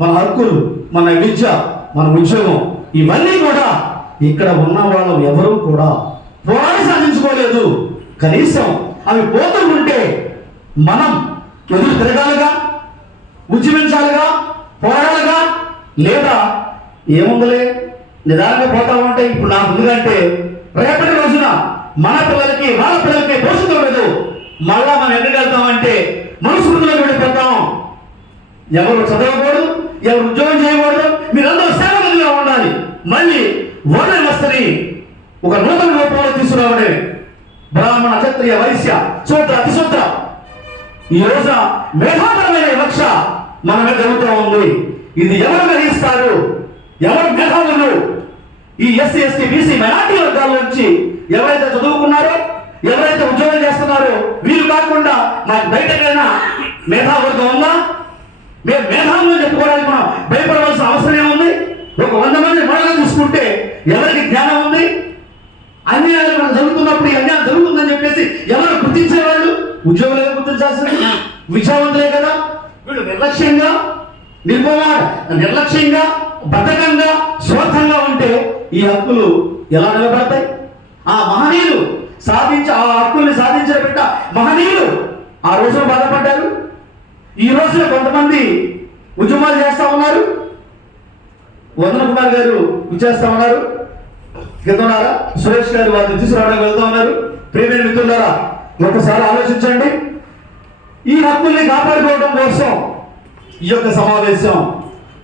మన హక్కులు, మన విద్య, మన ఉద్యోగం ఇవన్నీ కూడా ఇక్కడ ఉన్న వాళ్ళు ఎవరూ కూడా పోరాడి సాధించుకోలేదు. కనీసం అవి పోతూ ఉంటే మనం ఎదురు తిరగాలిగా, ఉద్యమించాలిగా, పోరాడాలిగా. లేదా ఏముందలే నిదానంగా పోతా ఉంటే ఇప్పుడు నాకు ముందుకంటే రేపటి రోజున మన పిల్లలకి, వాళ్ళ పిల్లలకి భవిష్యత్తు ఉండదు. మళ్ళా మనం ఎక్కడికి వెళ్తామంటే మనస్ఫూర్తిలో వెళ్ళిపోతాం. ఎవరు చదవకూడదు, ఎవరు ఉద్యోగం చేయకూడదు, మీరందరూ సేవకులుగా ఉండాలి. మళ్ళీ ఓటర్ వ్యవస్థని ఒక నూతన రూపంలో తీసుకురావడే బ్రాహ్మణ, క్షత్రియ, వైశ్య, శూద్ర, అతిశూద్ర ఈ రోజున మేధాపరమైన వివక్ష మన మీద జరుగుతూ ఉంది. ఇది ఎవరు గ్రహిస్తారు? ఎవరు మేధావులు? ఈ ఎస్సీ ఎస్టీ బీసీ మైనార్టీ వర్గాల నుంచి ఎవరైతే చదువుకున్నారో, ఎవరైతే ఉద్యోగం చేస్తున్నారో వీరు కాకుండా నాకు బయటకైనా మేధావర్గం ఉందా? మేము మేధావులు చెప్పుకోవడానికి మనం భయపడవలసిన అవసరం ఏముంది? ఒక 100 మంది మహిళలు చూసుకుంటే ఎవరికి జ్ఞానం ఉంది? అన్యాయాలు మనం జరుగుతున్నప్పుడు ఈ అన్యాయం జరుగుతుందని చెప్పేసి ఎవరు గుర్తించేవాళ్ళు? ఉద్యోగులే గుర్తించాల్సింది, విద్యావంతులే కదా. వీళ్ళు నిర్లక్ష్యంగా బద్ధకంగా స్వార్థంగా ఉంటే ఈ హక్కులు ఎలా నిలబడతాయి? ఆ మహనీయులు సాధించి ఆ హక్కుల్ని సాధించిన బిడ్డ మహనీయులు ఆ రోజున బాధపడ్డారు. ఈ రోజున కొంతమంది ఉద్యమాలు చేస్తా ఉన్నారు. వందన కుమార్ గారు చేస్తా ఉన్నారు, కిందన్నారా సురేష్ గారు వారిని తీసుకురావడానికి వెళ్తా ఉన్నారు. ప్రియమైన మిత్రులారా, ఒకసారి ఆలోచించండి. ఈ హక్కుల్ని కాపాడుకోవడం కోసం ఈ యొక్క సమావేశం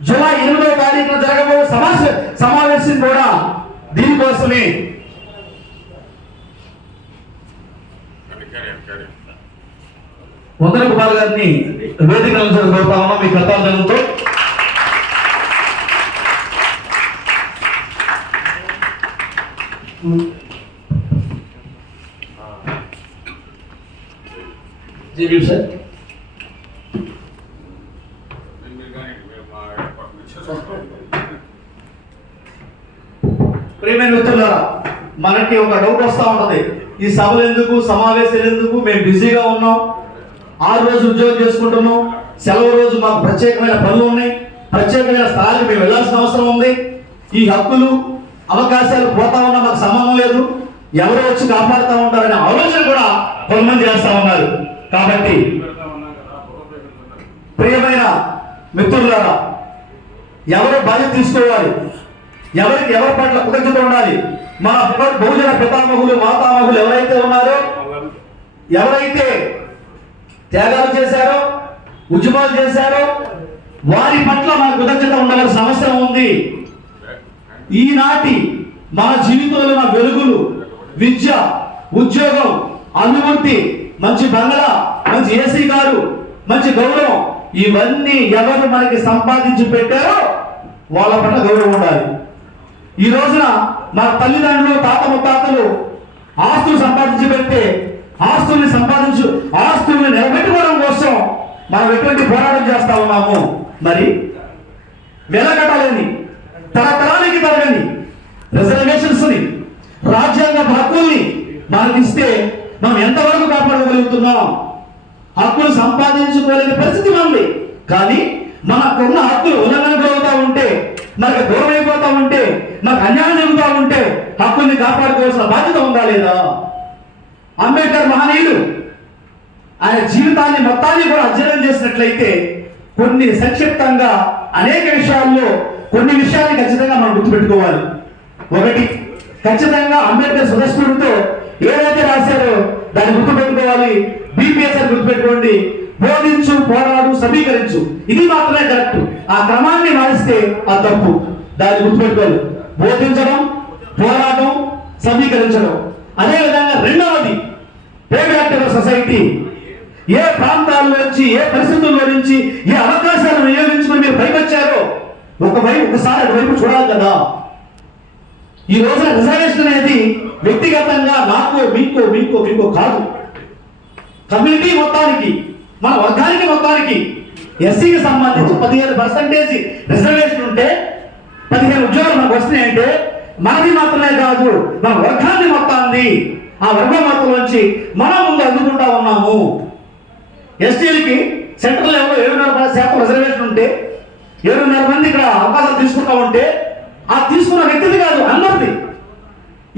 జూలై 8వ తారీఖున జరగబో సమావేశం కూడా దీనికోసమే. వందన కుమార్ గారిని వేదిక కోరుతా ఉన్నాం మీ కృతజ్ఞతలతో. సార్ ప్రియమైన మిత్రులారా, మనకి ఒక డౌట్ వస్తూ ఉంటది, ఈ సభలు ఎందుకు, సమావేశాలు ఎందుకు, మేము బిజీగా ఉన్నాం, 6 రోజు ఉద్యోగం చేసుకుంటున్నాం, సెలవు రోజు మాకు ప్రత్యేకమైన పనులు ఉన్నాయి, ప్రత్యేకమైన స్థలానికి మేము వెళ్ళాల్సిన అవసరం ఉంది, ఈ హక్కులు అవకాశాలు పోతా ఉన్నా మాకు సంబంధం లేదు, ఎవరు వచ్చి కాపాడుతూ ఉంటారనే ఆలోచన కూడా కొంతమంది చేస్తా ఉన్నారు. కాబట్టి ప్రియమైన మిత్రులారా, ఎవరు బాధ్యత తీసుకోవాలి, ఎవరి పట్ల కృతజ్ఞత ఉండాలి. మన బహుజన పితామహులు మాతామహులు ఎవరైతే ఉన్నారో, ఎవరైతే త్యాగాలు చేశారో, ఉద్యమాలు చేశారో, వారి పట్ల మన కృతజ్ఞత ఉండవలసిన అవసరం ఉంది. ఈనాటి మన జీవితంలో ఉన్న వెలుగులు, విద్య, ఉద్యోగం, అనుభూతి, మంచి బంగళా, మంచి ఏసీ కారు, మంచి గౌరవం, ఇవన్నీ ఎవరు మనకి సంపాదించి పెట్టారో వాళ్ళ పట్ల గౌరవం ఉండాలి. ఈ రోజున మన తల్లిదండ్రులు, తాత ముత్తాతలు ఆస్తులు సంపాదించి పెడితే ఆస్తుల్ని నిలబెట్టుకోవడం కోసం మనం ఎటువంటి పోరాటం చేస్తా ఉన్నాము. మరి వెలకట్టలేని, తరతరానికి తరగని రిజర్వేషన్స్ ని, రాజ్యాంగ హక్కుల్ని మనకిస్తే మనం ఎంతవరకు కాపాడగలుగుతున్నాం? హక్కులు సంపాదించుకోలేని పరిస్థితి మనది. కానీ మనకున్న హక్కులు ఉల్లంఘనవుతా ఉంటే, మనకు దూరం అయిపోతా ఉంటే, మనకు అన్యాయం జరుగుతూ ఉంటే హక్కుల్ని కాపాడుకోవాల్సిన బాధ్యత ఉందా లేదా? అంబేద్కర్ మహనీయుడు ఆయన జీవితాన్ని మొత్తాన్ని కూడా అధ్యయనం చేసినట్లయితే కొన్ని సంక్షిప్తంగా అనేక విషయాల్లో కొన్ని విషయాన్ని ఖచ్చితంగా మనం గుర్తుపెట్టుకోవాలి. ఒకటి, ఖచ్చితంగా అంబేద్కర్ స్వదస్ఫూర్తితో ఏదైతే రాశారో దాన్ని గుర్తుపెట్టుకోవాలి. BPS అని గుర్తుపెట్టుకోండి, బోధించు, పోరాడు, సమీకరించు. ఇది మాత్రమే కరెక్ట్. ఆ క్రమాన్ని మారిస్తే ఆ తప్పు. దాన్ని గుర్తుపెట్టుకోవాలి. బోధించడం, పోరాటం, సమీకరించడం. అదేవిధంగా రెండవది, పేట్రియాటిక్ సొసైటీ ఏ ప్రాంతాల్లో నుంచి, ఏ పరిస్థితుల్లో నుంచి, ఏ అవకాశాలను వినియోగించుకుని మీరు పైకొచ్చారో ఒకసారి అటువైపు చూడాలి కదా. ఈ రోజున రిజర్వేషన్ అనేది వ్యక్తిగతంగా నాకు, మీకు కాదు, కమ్యూనిటీ మొత్తానికి, మన వర్గానికి మొత్తానికి. ఎస్సీకి సంబంధించి 15% రిజర్వేషన్ ఉంటే 15 ఉద్యోగాలు మనకు వస్తున్నాయంటే మనది మాత్రమే కాదు, మన వర్గాన్ని మొత్తాన్ని, ఆ వర్గం మొత్తం నుంచి మనం ముందు అందుకుంటా ఉన్నాము. ఎస్టీలకి సెంట్రల్ లెవెల్లో 7.5% రిజర్వేషన్ ఉంటే 7.5 మంది ఇక్కడ అవకాశాలు తీసుకుంటా ఉంటే ఆ తీసుకున్న వ్యక్తిది కాదు, అందరిది.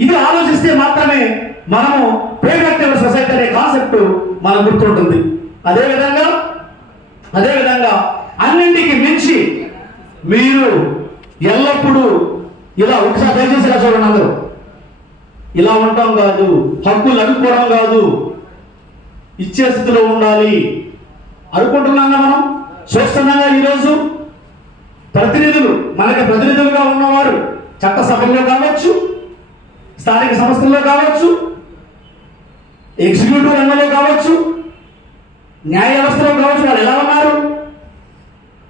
ఇది ఆలోచిస్తే మాత్రమే మనము పేట్రియాటిక్ సొసైటీ అనే కాన్సెప్ట్ మనకు గుర్తుంటుంది. అదేవిధంగా అన్నింటికి మించి మీరు ఎల్లప్పుడూ ఇలా ఒకసారి దయచేసి ఇలా చూడండి, అందరూ ఇలా ఉంటాం కాదు, హక్కులు అడుక్కోవడం కాదు, ఇచ్చే స్థితిలో ఉండాలి. అనుకుంటున్నాగా మనం చూస్తున్నాగా ఈరోజు ప్రతినిధులు, మనకి ప్రతినిధులుగా ఉన్నవారు చట్టసభల్లో కావచ్చు, స్థానిక సంస్థల్లో కావచ్చు, ఎగ్జిక్యూటివ్ రంగంలో కావచ్చు, న్యాయ వ్యవస్థలో కావచ్చు, వాళ్ళు ఎలా ఉన్నారు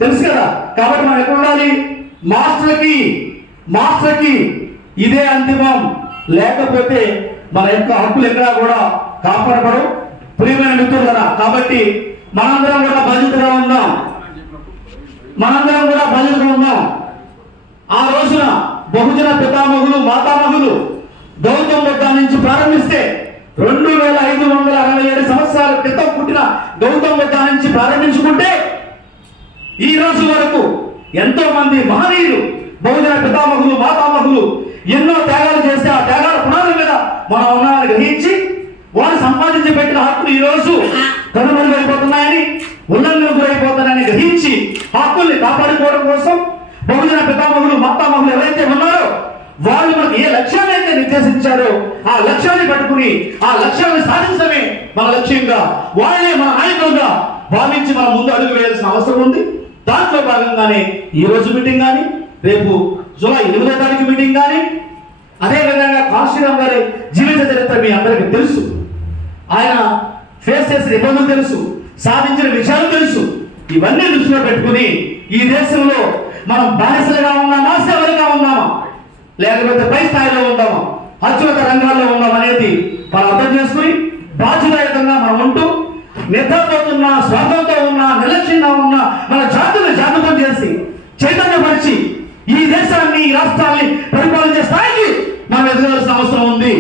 తెలుసు కదా. కాబట్టి మనం ఎక్కడ ఉండాలి? మాస్టర్కి ఇదే అంతిమం, లేకపోతే మన యొక్క హక్కులు ఎక్కడా కూడా కాపాడబడవు. ప్రియమైన మిత్రులారా, కాబట్టి మనందరం కూడా బాధ్యతగా ఉందాం. ఆ రోజున బహుజన పితామహులు మాతామహులు గౌతమ్ బుద్ధ నుంచి ప్రారంభిస్తే 2567 సంవత్సరాల క్రితం పుట్టిన గౌతమ్ బుద్ధ నుంచి ప్రారంభించుకుంటే ఈ రోజు వరకు ఎంతో మంది మహనీయులు, బహుజన పితామహులు మాతామహులు ఎన్నో త్యాగాలు చేస్తే ఆ త్యాగాల పునాదుల మీద మనం ఉన్నామని గ్రహించి వారు సంపాదించి పెట్టిన హక్కులు ఈ రోజు కనుమరుగైపోతున్నాయని, ఉల్లంఘనకు గురైపోతున్నాయని గ్రహించి హక్కుల్ని కాపాడుకోవడం కోసం బహుజన పితామహులు మాతామహులు ఎవరైతే ఉన్నారో వాళ్ళు మనకు ఏ లక్ష్యాన్ని అయితే నిర్దేశించారో ఆ లక్ష్యాన్ని పట్టుకుని ఆ లక్ష్యాన్ని సాధించడమే మన లక్ష్యంగా, వాళ్ళే మన నాయకులుగా భావించి మనం ముందు అడుగు వేయాల్సిన అవసరం ఉంది. దాంట్లో భాగంగానే ఈ రోజు మీటింగ్ కానీ, రేపు జూలై 8వ తారీఖు మీటింగ్ కానీ, అదేవిధంగా కాశీరామ్ గారి జీవిత చరిత్ర మీ అందరికీ తెలుసు. ఆయన ఫేస్ చేసిన ఇబ్బందులు తెలుసు, సాధించిన విషయాలు తెలుసు. ఇవన్నీ దృష్టిలో పెట్టుకుని ఈ దేశంలో మనం బానిసలుగా ఉన్నామా, సేవలుగా ఉన్నామా, లేకపోతే పై స్థాయిలో ఉన్నామా, అత్యున్నత రంగాల్లో ఉన్నాం అనేది మనం అర్థం చేసుకుని బాధ్యతాయుతంగా మనం ఉంటూ నిద్రపోతున్నా, స్వాతంతో ఉన్నా, నిర్లక్ష్యంగా ఉన్నా మన జాతులను జాగృతం చేసి చైతన్యపరిచి ఈ దేశాన్ని, ఈ రాష్ట్రాన్ని పరిపాలించే స్థాయికి మనం ఎదగాల్సిన అవసరం ఉంది.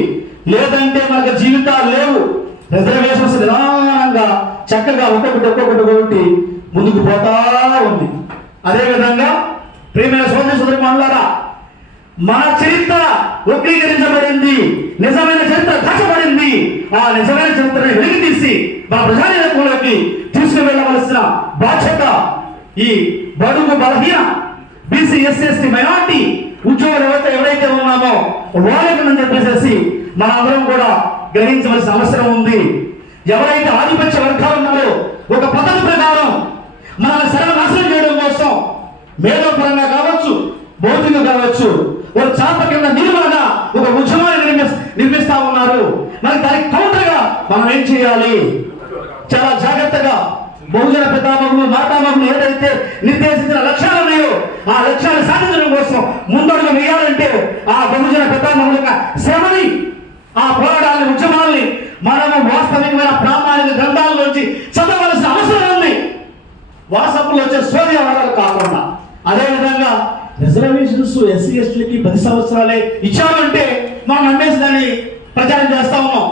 లేదంటే మనకు జీవితాలు లేవు. రిజర్వేషన్స్ నిదానంగా చక్కగా ఒక్కొక్కటి ముందుకు పోతా ఉంది. అదేవిధంగా ప్రియమైన సోదరి సోదరీమణులారా, మన చరిత్ర వక్రీకరించబడింది, నిజమైన చరిత్ర దాచబడింది. ఆ నిజమైన చరిత్రని వెలికి తీసి మన ప్రజానికంలోకి తీసుకువెళ్ళవలసిన బాధ్యత ఈ బడుగు బలహీన బీసీ ఎస్సీ ఎస్టీ మైనార్టీ ఉద్యోగులు ఎవరైతే ఉన్నామో వాళ్ళకి చెప్పేసి మనందరం కూడా గ్రహించవలసిన అవసరం ఉంది. ఎవరైతే ఆధిపత్య వర్గాలు ఉన్నారో ఒక పద్ధతి ప్రకారం మనల్ని సర్వనాశనం చేయడం కోసం మేధోపరంగా కావచ్చు, భౌతికంగా కావచ్చు, ఒక చాప కింద నిర్మాణంగా ఒక ఉద్యమాన్ని నిర్మిస్తా ఉన్నారు. మరి దానికి కౌంటర్గా మనం ఏం చేయాలి? చాలా జాగ్రత్తగా బహుజన పితామహులు మాతామహులు ఏదైతే నిర్దేశించిన లక్ష్యాలు ఉన్నాయో ఆ లక్ష్యాన్ని సాధించడం కోసం ముందడుగు వేయాలంటే ఆ బహుజన పితామహుల యొక్క శ్రమని, ఆ పోరాటాన్ని, ఉద్యమాల్ని మనము వాస్తవికమైన ప్రామాణిక గ్రంథాల్లోంచి చదవలసిన అవసరం ఉంది. వాట్సాప్లో వచ్చే సోదివాదాలు కాకుండా. అదేవిధంగా రిజర్వేషన్స్ ఎస్సీ ఎస్టీలకి 10 సంవత్సరాలే ఇచ్చామంటే మనం నమ్మేసి దాన్ని ప్రచారం చేస్తా ఉన్నాం.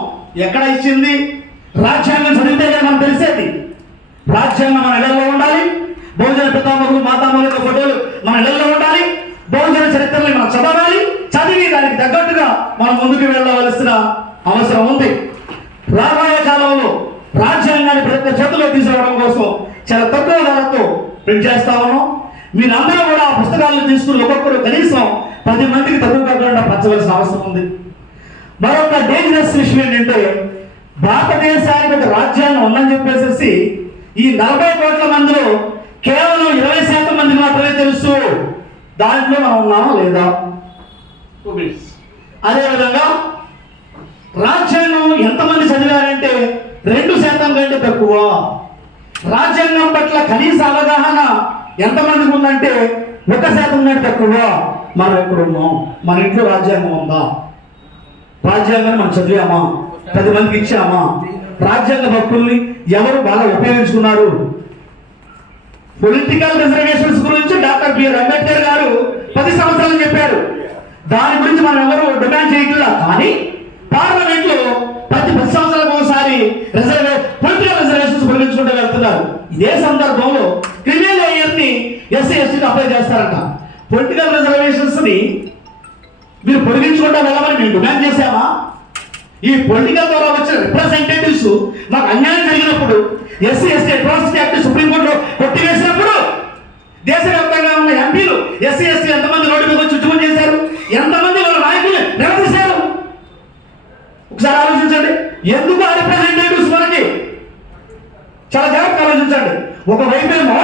ఎక్కడ ఇచ్చింది? రాజ్యాంగం చదివితే మనం తెలిసేది. రాజ్యాంగం మన ఇళ్లలో ఉండాలి, బహుజన పితామహులు మాతామహుల యొక్క ఫోటోలు మన ఇళ్లలో ఉండాలి, బహుజన చరిత్రని మనం చదవాలి, చదివి దానికి తగ్గట్టుగా మనం ముందుకు వెళ్ళవలసిన అవసరం ఉంది. రాబోయే కాలంలో రాజ్యాంగాన్ని ప్రతి చేతిలో తీసుకురావడం కోసం చాలా తక్కువ ధరతో ప్రింట్ చేస్తా ఉన్నాం. మీరందరూ కూడా ఆ పుస్తకాలను తీసుకుని ఒక్కొక్కరు కనీసం 10 మందికి తక్కువ కాకుండా పంచవలసిన అవసరం ఉంది. మరొక డేంజరస్ విషయం ఏంటంటే భారతదేశానికి ఒక రాజ్యాంగం ఉందని చెప్పేసి ఈ 40 కోట్ల మందిలో కేవలం 20% మందికి మాత్రమే తెలుసు. దాంట్లో మనం ఉన్నామా లేదా? అదేవిధంగా రాజ్యాంగం ఎంతమంది చదివారంటే 2% కంటే తక్కువ. రాజ్యాంగం పట్ల కనీస అవగాహన ఎంతమందికి ఉందంటే 1% కంటే తక్కువ. మనం ఎక్కడున్నాం? మన ఇంట్లో రాజ్యాంగం ఉందా? రాజ్యాంగాన్ని మనం చదివామా? 10 మందికి ఇచ్చామా? రాజ్యాంగ హక్కుల్ని ఎవరు బాగా ఉపయోగించుకున్నారు? పొలిటికల్ రిజర్వేషన్స్ గురించి డాక్టర్ బిఆర్ అంబేద్కర్ గారు 10 సంవత్సరాలు చెప్పారు. దాని గురించి మనం ఎవరు డిమాండ్ చేయట్లా. కానీ పార్లమెంట్ లో ప్రతి 10 సంవత్సరాలకు ఒకసారి పొలిటికల్ రిజర్వేషన్స్ పొడిగించుకుంటూ వెళ్తున్నారు. ఇదే సందర్భంలో క్రిమినల్ లాయర్ ని ఎస్సీ ఎస్టీకి అప్లై చేస్తారంట. పొలిటికల్ రిజర్వేషన్స్ ని మీరు పొడిగించుకుంటూ వెళ్ళమని మేము డిమాండ్ చేశామా? ఈ పొలిటికల్ ద్వారా వచ్చిన రిప్రజెంటేటివ్స్ మాకు అన్యాయం జరిగినప్పుడు, ఎస్సీ ఎస్టీ అట్రాసిటీ యాక్ట్ సుప్రీంకోర్టులో కొట్టివేసినప్పుడు దేశవ్యాప్తంగా ఉన్న ఎంపీలు ఎస్సీ ఎస్టీ ఎంతమంది రోడ్డు మీద వచ్చి ఉద్యమం చేశారు? ఎంతమంది వాళ్ళ నాయకులు నిలదీశారు? ఒకసారి ఆలోచించండి. ఎందుకు ఆ రిప్రజెంటేటివ్స్ మనకి? చాలా జాగ్రత్తగా ఆలోచించండి. ఒకవైపేమో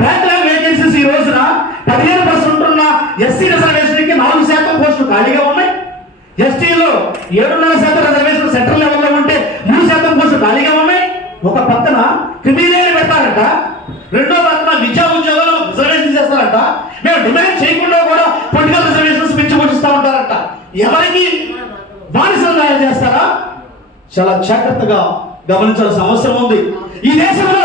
బ్యాక్లాగ్ వేకెన్సీస్ ఈ రోజున 15% ఉన్న ఎస్సీ రిజర్వేషన్కి 4% పోస్టులు ఖాళీగా ఉన్నాయి. ఎస్టీలో 7.5% రిజర్వేషన్ సెంట్రల్ లెవెల్లో ఉంటే 3% పోస్టులు ఖాళీగా ఉన్నాయి. ఒక పక్కన క్రిమినల్ పెడతారంట, రెండో పక్కన విద్యా ఉద్యోగాలు రిజర్వేషన్ చేస్తారంట. మేము డిమాండ్ చేయకుండా కూడా పొలిటికల్ రిజర్వేషన్స్ పెంచి పోషిస్తూ ఉంటారంట. ఎవరికి బానిసలు చేస్తారా? చాలా జాగ్రత్తగా గమనించాల్సిన అవసరం ఉంది. ఈ దేశంలో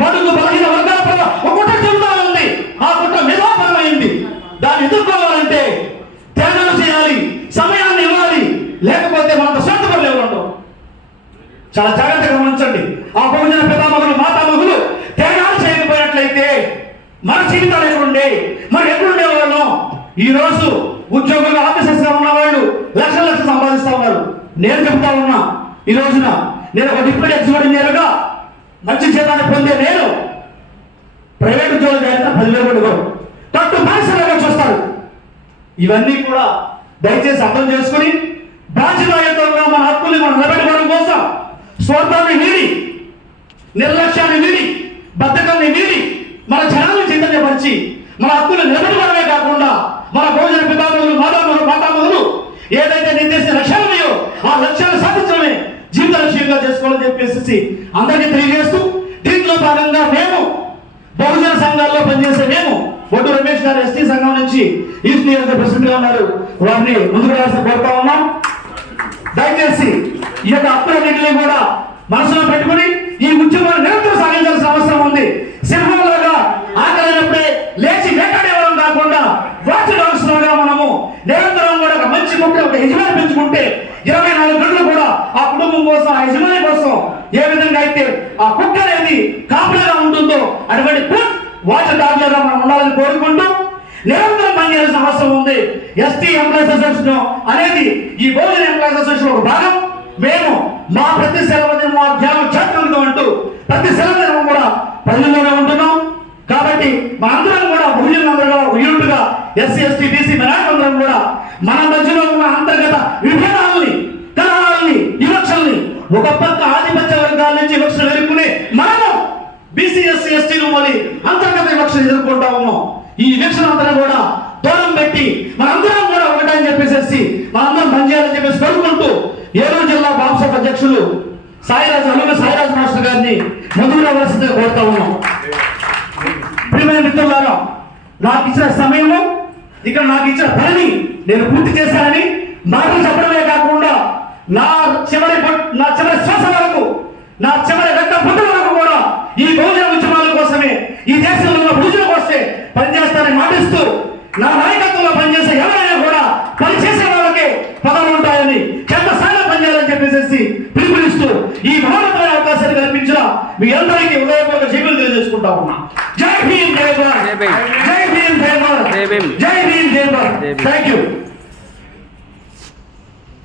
బడుగు బలహీన వర్గాల పట్ల ఒక కుట్ర చెబుతా ఉంది. ఆ కుట్ర మేధాపరమైంది. దాన్ని ఎదుర్కోవాలంటే త్యాగాలు చేయాలి, సమయాన్ని ఇవ్వాలి. లేకపోతే మనకు స్వార్థపరులు ఎవరు ఉంటాం. చాలా జాగ్రత్తగా గమనించండి. ఆ బహుజన పితామహులు మాతామహులు త్యాగాలు చేయకపోయినట్లయితే మన జీవితాలు ఎక్కడుండే, మరి ఎక్కడుండే వాళ్ళం? ఈ రోజు ఉద్యోగులు ఆఫీసర్స్ గా ఉన్న వాళ్ళు లక్షలు సంపాదిస్తా ఉన్నారు. నేను చెప్తా ఉన్నా, ఈ రోజున నేను ఒక డిప్యూటీ ఎగ్జిక్యూటివ్ ఇంజనీర్గా మంచి జీతాన్ని పొందే నేను ప్రైవేట్ ఉద్యోగం చేయాలంటే 10,000 కూడా కట్టు బానిసలుగా చూస్తారు. ఇవన్నీ కూడా దయచేసి అర్థం చేసుకుని బాధ్యతాయుతంగా మన హక్కుల్ని మనం నిలబెట్టుకోవడం కోసం స్వార్థాన్ని వీడి, నిర్లక్ష్యాన్ని వీడి, బద్ధకాన్ని వీడి మన జనాలను చైతన్యపరిచి మన హక్కులు నిలబెట్టుకోవడమే కాకుండా మన భోజన పితామహులు మాతామహులు ఏదైతే నిర్దేశించిన లక్ష్యాలు ఉన్నాయో ఆ లక్ష్యాలు సాధించడమే జీవిత లక్ష్యంగా చేసుకోవాలని చెప్పేసి అందరికీ తెలియజేస్తూ, దీంట్లో భాగంగా మేము బహుజన సంఘాల్లో పనిచేసే మేము బొడ్డు రమేష్ గారు ఎస్టీ సంఘం నుంచి ఈస్ట్ నియోజక ప్రెసిడెంట్ గా ఉన్నారు, వారిని ముందుకు రావాల్సి కోరుతా ఉన్నాం. దయచేసి ఈ యొక్క హక్కులన్నింటినీ కూడా మనసులో పెట్టుకుని ఈ ఉద్యమాన్ని నిరంతరం సాగించాల్సిన అవసరం ఉంది. సింహంలాగా ఆకలినప్పుడే లేచి వేటాడేవాళ్ళం కాకుండా వాచ్ డాగ్స్ లాగా మనము నిరంతరం కూడా ఒక మంచి కుక్క ఒక యజమాని పెంచుకుంటే 24 గంటలు కూడా ఆ కుటుంబం కోసం, ఆ యజమాని కోసం ఏ విధంగా అయితే ఆ కుక్క అనేది కాపలాగా ఉంటుందో అటువంటి గుడ్ వాచ్ డాగ్ లాగా మనం ఉండాలని కోరుకుంటూ నిరంతరం పనిచేయాల్సిన అవసరం ఉంది. ఎస్టీ ఎంప్లాయీస్ అసోసియేషన్ అనేది ఈ బహుజన ఎంప్లాయీస్ అసోసియేషన్ ఒక భాగం. మేము మా ప్రతి సెలవు మా ధ్యానం చేస్తాం అంటూ ప్రతి సెలవు కూడా ప్రజల్లోనే ఉంటున్నాం. కాబట్టి మనందరం కూడా బహుజనులందరూ ఒక యూనిట్గా ఎస్సీ ఎస్టీ బీసీ మైనారిటీలందరం కూడా మన మధ్యలో ఉన్న అంతర్గత విభేదాలని, కలహాలని, వివక్షల్ని ఒక పక్క ఆధిపత్య వర్గాల నుంచి వివక్షలు ఎదుర్కొనే మనము బీసీ ఎస్సీ ఎస్టీలు మళ్ళీ అంతర్గత వివక్షలు ఎదుర్కొంటా ఉన్నాం. ఈ వివక్షలందరూ కూడా దూరం పెట్టి మనందరం కూడా ఒకటని చెప్పేసి మనందరం పనిచేయాలని చెప్పేసి కోరుకుంటూ ఏలూరు జిల్లా బాంసఫ్ అధ్యక్షులు సాయిరాజ్ మాస్టర్ గారిని ముందుకు రావాల్సిందిగా కోరుతా ఉన్నాం. ప్రియమైన మిత్రులారా, నాకు ఇచ్చిన సమయము, ఇక్కడ నాకు ఇచ్చిన పనిని నేను పూర్తి చేశానని మాటలు చెప్పడమే కాకుండా నా చివరి శ్వాస వరకు, నా చివరి రక్త పుట్టు వరకు కూడా ఈ బహుజన ఉద్యమాల కోసమే, ఈ దేశంలో ఉన్న బహుజన కోసమే పనిచేస్తానని మాటిస్తూ, నా నాయకత్వంలో పనిచేసే ఎవరైనా కూడా పనిచేసే వాళ్ళకే పదవులు ఉంటాయని చెత్త స్థాయిలో పనిచేయాలని చెప్పేసి పిలుపునిస్తూ ఈ మహోన్నతమైన అవకాశాన్ని కల్పించిన మీ అందరికీ ఉదయపూర్వక జైలు తెలియజేసుకుంటా ఉన్నా. జై భీమ్, జై భారత్, జై భీమ్, జై భారత్, జై భీమ్, జై భారత్. Thank you.